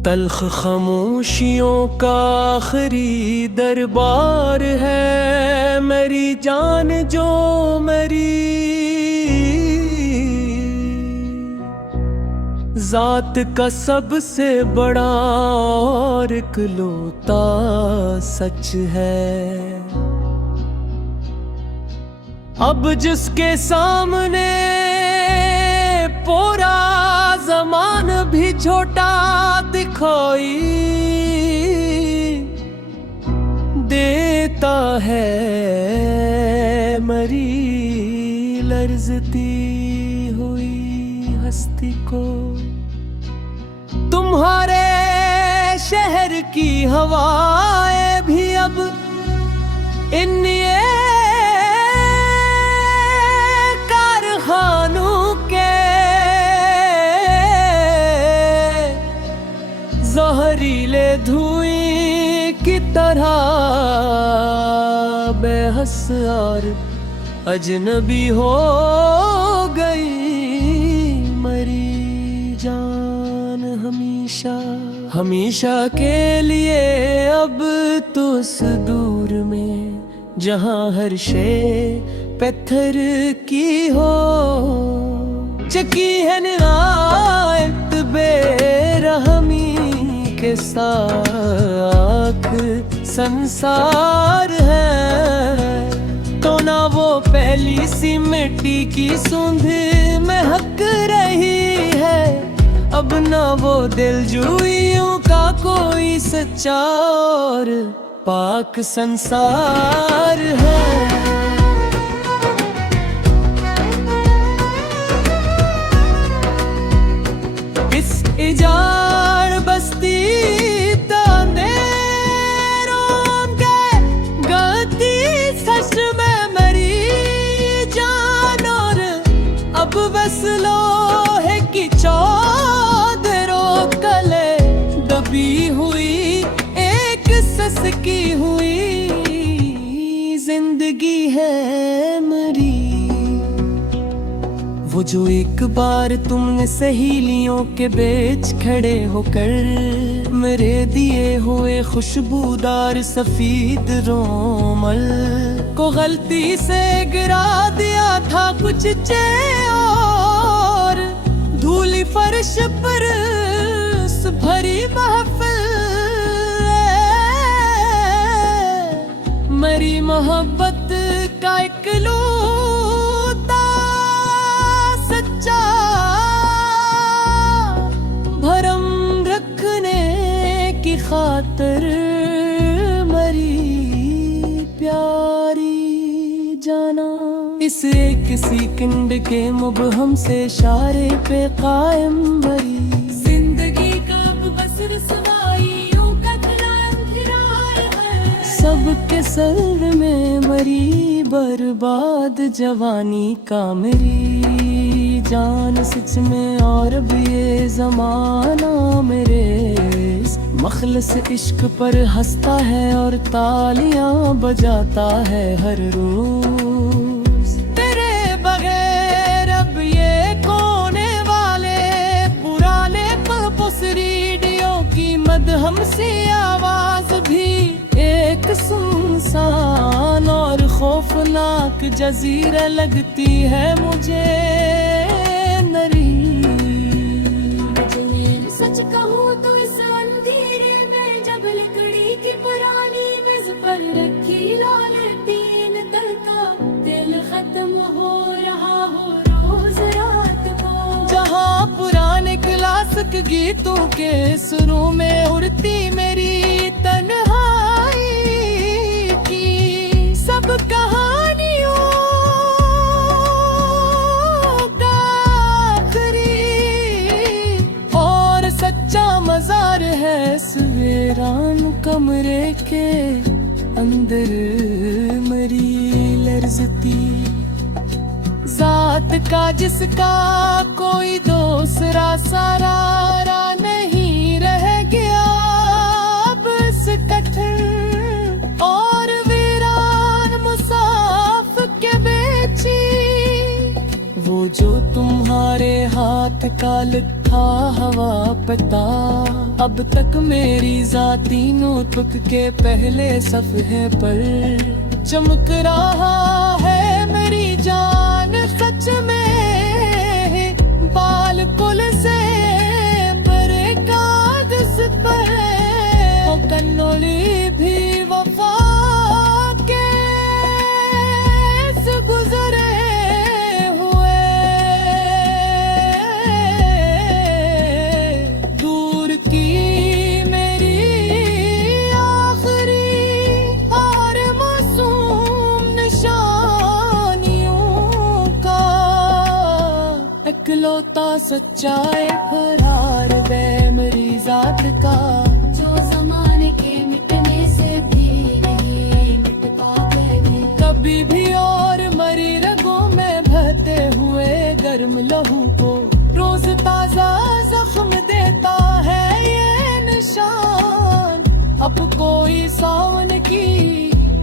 तल्ख खामोशियों का आखिरी दरबार है मेरी जान जो मेरी जात का सबसे बड़ा और इकलौता सच है। अब जिसके सामने पूरा ज़मान भी छोटा दिखाई देता है मरी लर्जती हुई हस्ती को। तुम्हारे शहर की हवाएं भी अब इन कारखानों के जहरीले धुएं की तरह बेहस और अजनबी हो गई मरी जान हमेशा हमेशा के लिए। अब तो उस दूर में जहां हर शे पत्थर की हो चकी है निहायत बेरहमी के साथ संसार है। तो ना वो पहली सी मिट्टी की सूंध महक रही है, अब ना वो दिलजुइयों का कोई सच्चा और पाक संसार है। इस इजार बस्ती अंधेरों के गलती सच में मरी जान और अब बस लोहे की चादरों कले दबी हुई एक ससकी हुई जिंदगी है मरी। वो जो एक बार तुमने सहेलियों के बीच खड़े होकर मेरे दिए हुए खुशबूदार सफेद रोमल को गलती से गिरा दिया था कुछ और धूली फर्श पर भरी महफिल मेरी मोहब्बत का इकलौता सच्चा भरम रखने की खातिर मरी प्यारी जाना। इस एक सेकंड के मुबहम से इशारे पे कायम मरी जिंदगी का बस रसवाइयों का सबके सर में मरी बर्बाद जवानी का मेरी जान सच में। और अब ये जमाना मेरे मखलस इश्क पर हंसता है और तालियां बजाता है हर रोज तेरे बगैर। अब ये कोने वाले पुराने पल्पोस रेडियो की मदहम सी आवाज भी एक सुनसान और खौफनाक जजीरा लगती है मुझे नरी। सच कहूँ तो इस अंधेरे में जब लकड़ी की पुरानी मेज पर रखी लालटेन तलका दिल खत्म हो रहा हो रोज रात को। जहाँ पुराने क्लासिक गीतों के सुरों में उड़ती मेरी तन्हाई की सब कहानियों का आखिरी और सच्चा मजार है सवेरान कमरे के अंदर मरी लर्जती जात का जिसका कोई दूसरा सहारा नहीं रह गया अब इस कठिन और वीरान मुसाफ के बेची। वो जो तुम्हारे हाथ का लिखा हवा पता। अब तक मेरी जाती नोटबुक के पहले सफ़े पर चमक रहा है मेरी जान सच में। बाल पुल से परे कागज पर वो कन्नोली भी वफा के से गुजरे हुए। दूर की मेरी आखिरी और मासूम निशानियों का इकलौता सच्चा फरार वे मेरी जात का। जो जमाने के मिटने से भी नहीं मिट पाएंगे। कभी भी और मरी रगों में बहते हुए गर्म लहू को रोज ताजा जख्म देता है ये निशान। अब कोई सावन की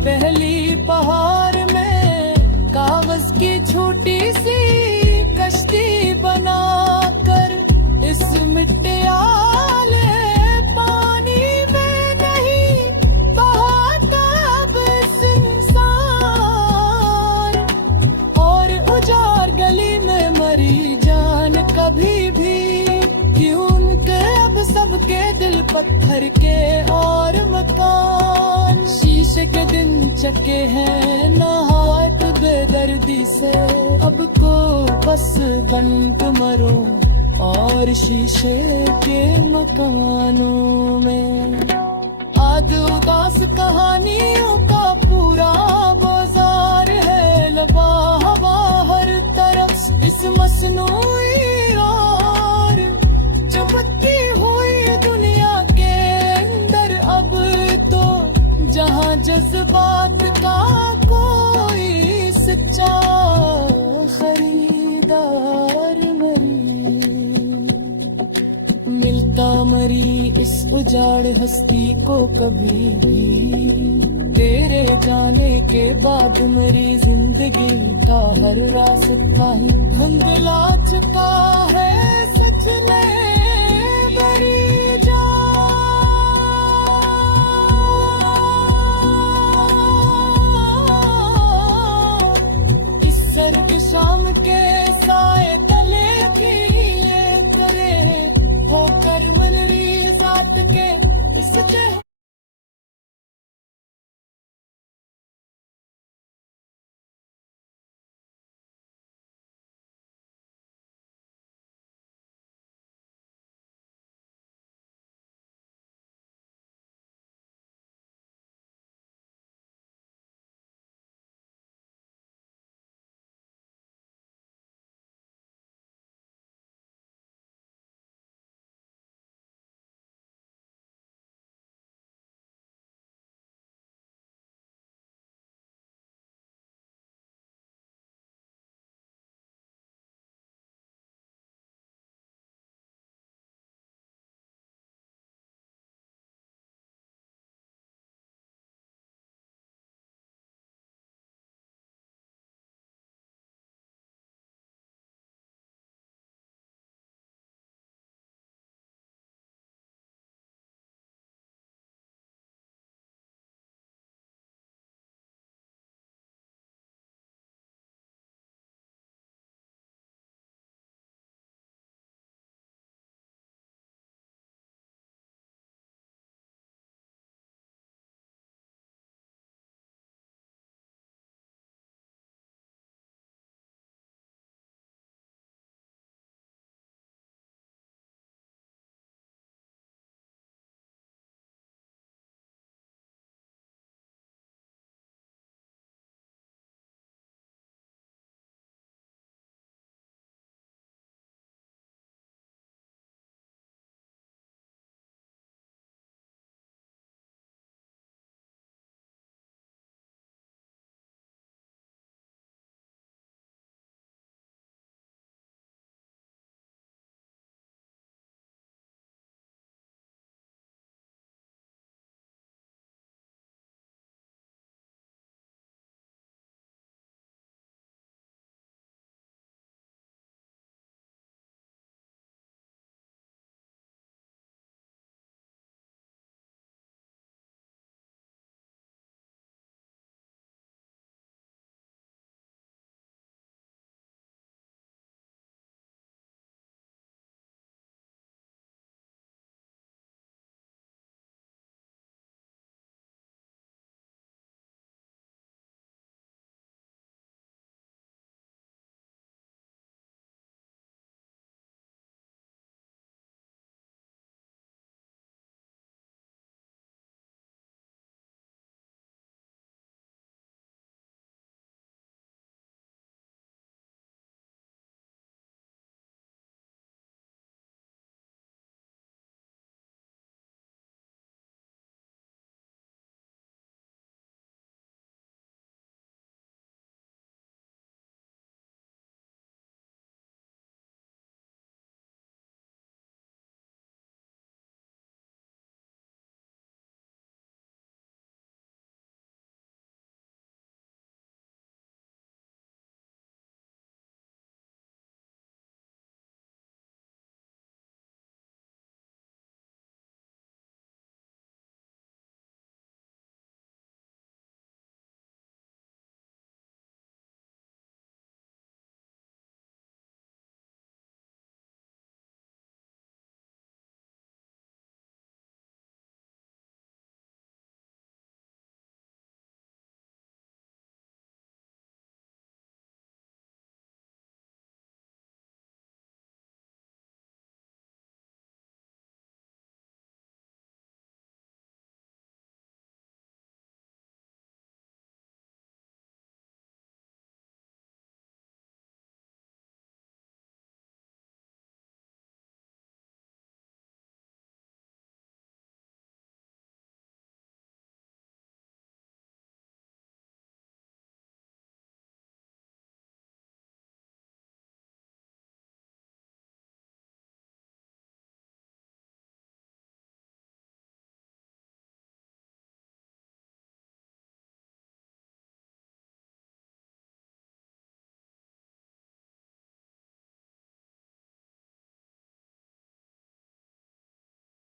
पहली पहाड़ में कागज की छोटी सी कश्ती बनाकर इस मिट्टियाले पानी में नहीं बहाता अब इस इंसान। और उजाड़ गली में मरी जान कभी भी क्यों उनके अब सबके दिल पत्थर के और मकान। शीशे के दिन चके हैं नहायत बेदर्दी से। अब को बस बन के मरो और शीशे के मकानों में। आज उदास कहानियों का पूरा बाजार है लबा हवा हर तरफ इस मसनूई और चमकती हुई दुनिया के अंदर। अब तो जहां जज्बात का कोई सच्चा खरीदार मरी मिलता मरी इस उजाड़ हस्ती को कभी भी। तेरे जाने के बाद मेरी जिंदगी का हर रास्ता ही धुंधला चुका है सच ने।